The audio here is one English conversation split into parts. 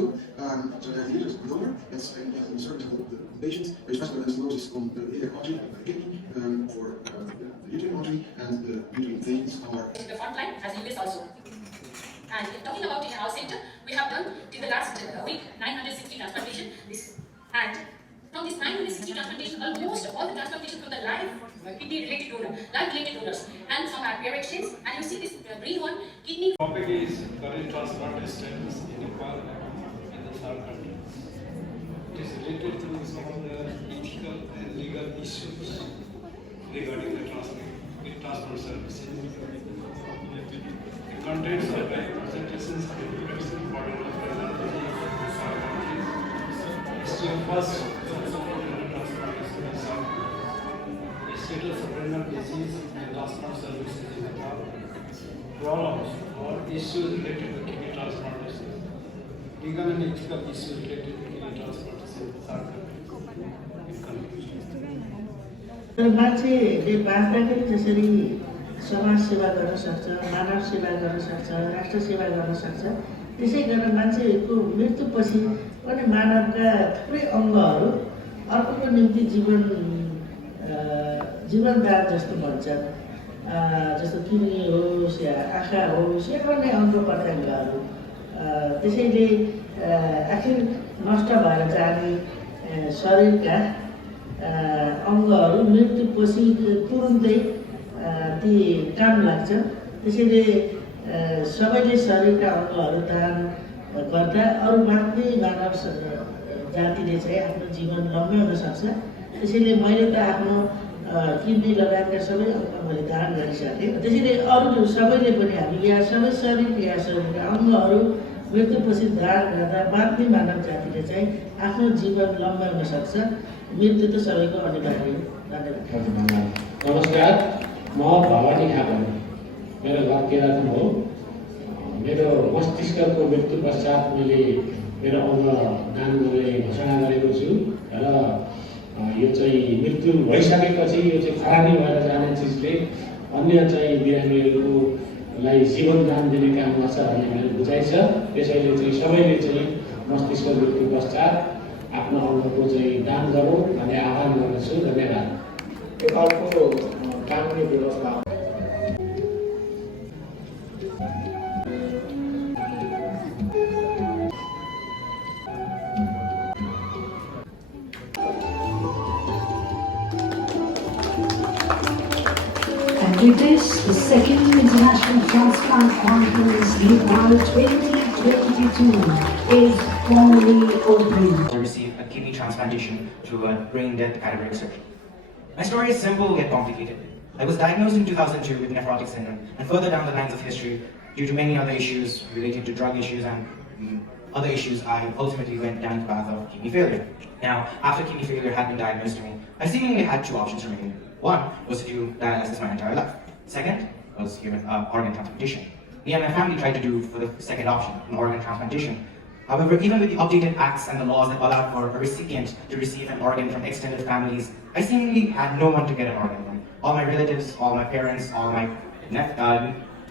So the leaders of the donor, that's in service of the patients, there's vascular on the iliac artery, the kidney, for the uterine artery, and the uterine veins are the front line as US also. And talking about in our center, we have done till the last week 960 transplantation. And from this 960 transplantation, almost all the transplantation from the live kidney related donor, live related donors, and some are pair exchange. And you see this green one, kidney. The topic is current transplant status in Nepal and the third countries. It is related to some of the ethical and legal issues regarding the transplant services. The contents of the presentations are important for the history of first transplantation in South, the status of renal disease and transplant services in Nepal, problems or issues related to kidney transplantation, legal and ethical issues related to kidney transplantation in third countries. In conclusion. मान्छेले बाँच्दाखेरि जसरी समाज सेवा गर्न सक्छ, मानव सेवा गर्न सक्छ, राष्ट्र सेवा गर्न सक्छ, त्यसै गरेर मान्छेको मृत्युपछि पनि मानवका थुप्रै अङ्गहरू अर्कोको निम्ति जीवनदान जस्तो भन्छन्, जस्तो किडनी होस् या आँखा होस् या अन्य अङ्ग प्रत्यङ्गहरू, त्यसैले आखिर नष्ट भएर जाने शरीरका अङ्गहरू मृत्युपछि तुरुन्तै ती काम लाग्छ। त्यसैले सबैले शरीरका अङ्गहरू दान गर्दा अरू बाँच्ने मानव जातिले चाहिँ आफ्नो जीवन लम्ब्याउन सक्छ। त्यसैले मैले त आफ्नो किडनी लगायतका सबै अङ्ग मैले दान गरिसकेँ। त्यसैले अरू सबैले पनि हामी यहाँ सबै शरीरका अङ्गहरू मृत्युपछि दान गर्दा बाँच्ने मानव जातिले चाहिँ आफ्नो जीवन लम्ब्याउन सक्छ। मृत्यु त सबैको अनिवार्य हो। धन्यवाद। नमस्कार, म भवानी खापा, मेरो घर केराथुम हो। मेरो मस्तिष्कको मृत्यु पश्चात मैले मेरो अङ्ग दान गर्ने घोषणा गरेको छु र यो चाहिँ मृत्यु भइसकेपछि यो चाहिँ खरानी भएर जाने चिजले अन्य चाहिँ बिरामीहरूलाई जीवन दान दिने काम गर्छ भन्ने मेरो बुझाइ छ। त्यसैले चाहिँ सबैले चाहिँ मस्तिष्क मृत्यु पश्चात आफ्नो अङ्गको चाहिँ दान गरौँ भन्ने आह्वान गर्दछु। धन्यवाद। नेपालको कानुनी व्यवस्था With this, the second International Transplant Conference Nepal 2022 is formally open. To receive a kidney transplantation through a brain death cadaveric surgery. My story is simple yet complicated. I was diagnosed in 2002 with nephrotic syndrome, and further down the lines of history, due to many other issues related to drug issues and other issues, I ultimately went down the path of kidney failure. Now, after kidney failure had been diagnosed to me, I seemingly had two options remaining. One was to do dialysis my entire life. Second was human organ transplantation. Me and my family tried to do for the second option, an organ transplantation. However, even with the updated acts and the laws that allowed for a recipient to receive an organ from extended families, I seemingly had no one to get an organ from. All my relatives, all my parents, all my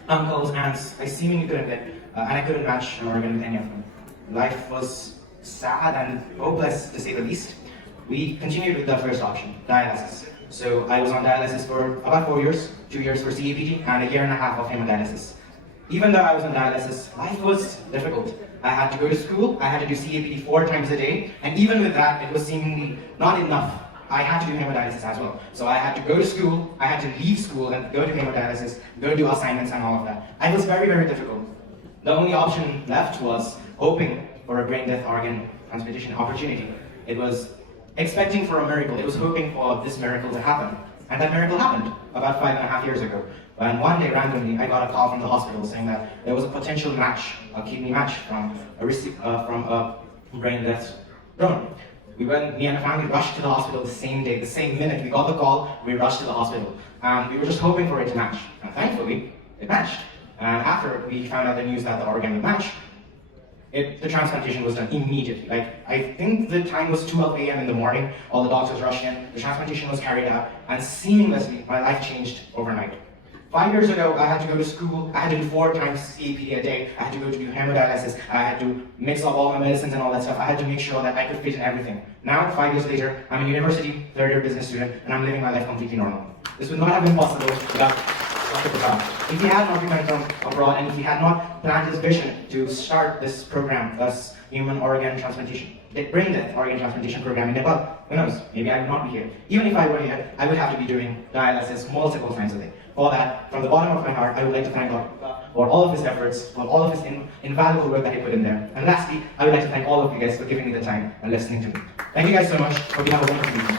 uncles, aunts, I seemingly couldn't get, and I couldn't match an organ with any of them. Life was sad and hopeless, to say the least. We continued with the first option, dialysis. So I was on dialysis for about 4 years, 2 years for CAPG, and a year and a half of hemodialysis. Even though I was on dialysis, life was difficult. I had to go to school, I had to do CAPD 4 times a day, and even with that, it was seemingly not enough. I had to do hemodialysis as well. So I had to go to school, I had to leave school and go to hemodialysis, go do assignments and all of that. It was very, very difficult. The only option left was hoping for a brain death organ transplantation opportunity. It was expecting for a miracle. It was hoping for this miracle to happen. And that miracle happened about 5.5 years ago. And one day, randomly, I got a call from the hospital saying that there was a potential match, a kidney match from a brain death donor. Me and the family rushed to the hospital the same day, the same minute we got the call, we rushed to the hospital. And we were just hoping for it to match. And thankfully, it matched. And after we found out the news that the organ would match, the transplantation was done immediately. Like, I think the time was 12 a.m. in the morning, all the doctors rushed in, the transplantation was carried out, and seamlessly, my life changed overnight. 5 years ago, I had to go to school, I had to do 4 times CAPD a day, I had to go to do hemodialysis, I had to mix up all my medicines and all that stuff, I had to make sure that I could fit in everything. Now, 5 years later, I'm a university, 3rd-year business student, and I'm living my life completely normal. This would not have been possible without Dr. Prasad. If he had not been from abroad, and if he had not planned his vision to start this program, thus human organ transplantation, the brain death organ transplantation program in Nepal, who knows, maybe I would not be here. Even if I were here, I would have to be doing dialysis multiple times a day. For that, from the bottom of my heart, I would like to thank God for all of his efforts, for all of his invaluable work that he put in there. And lastly, I would like to thank all of you guys for giving me the time and listening to me. Thank you guys so much. Hope you have a wonderful evening.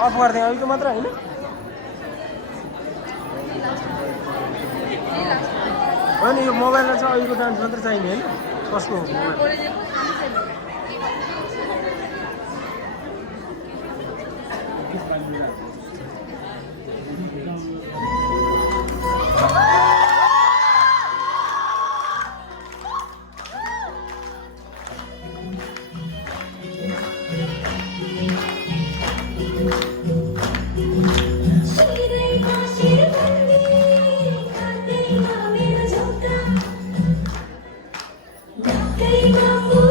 Of गर्दै अहिलेको मात्र होइन हो नि यो मोबाइलमा चाहिँ अहिलेको dance मात्र चाहिने होइन कसको हो मोबाइल Hey,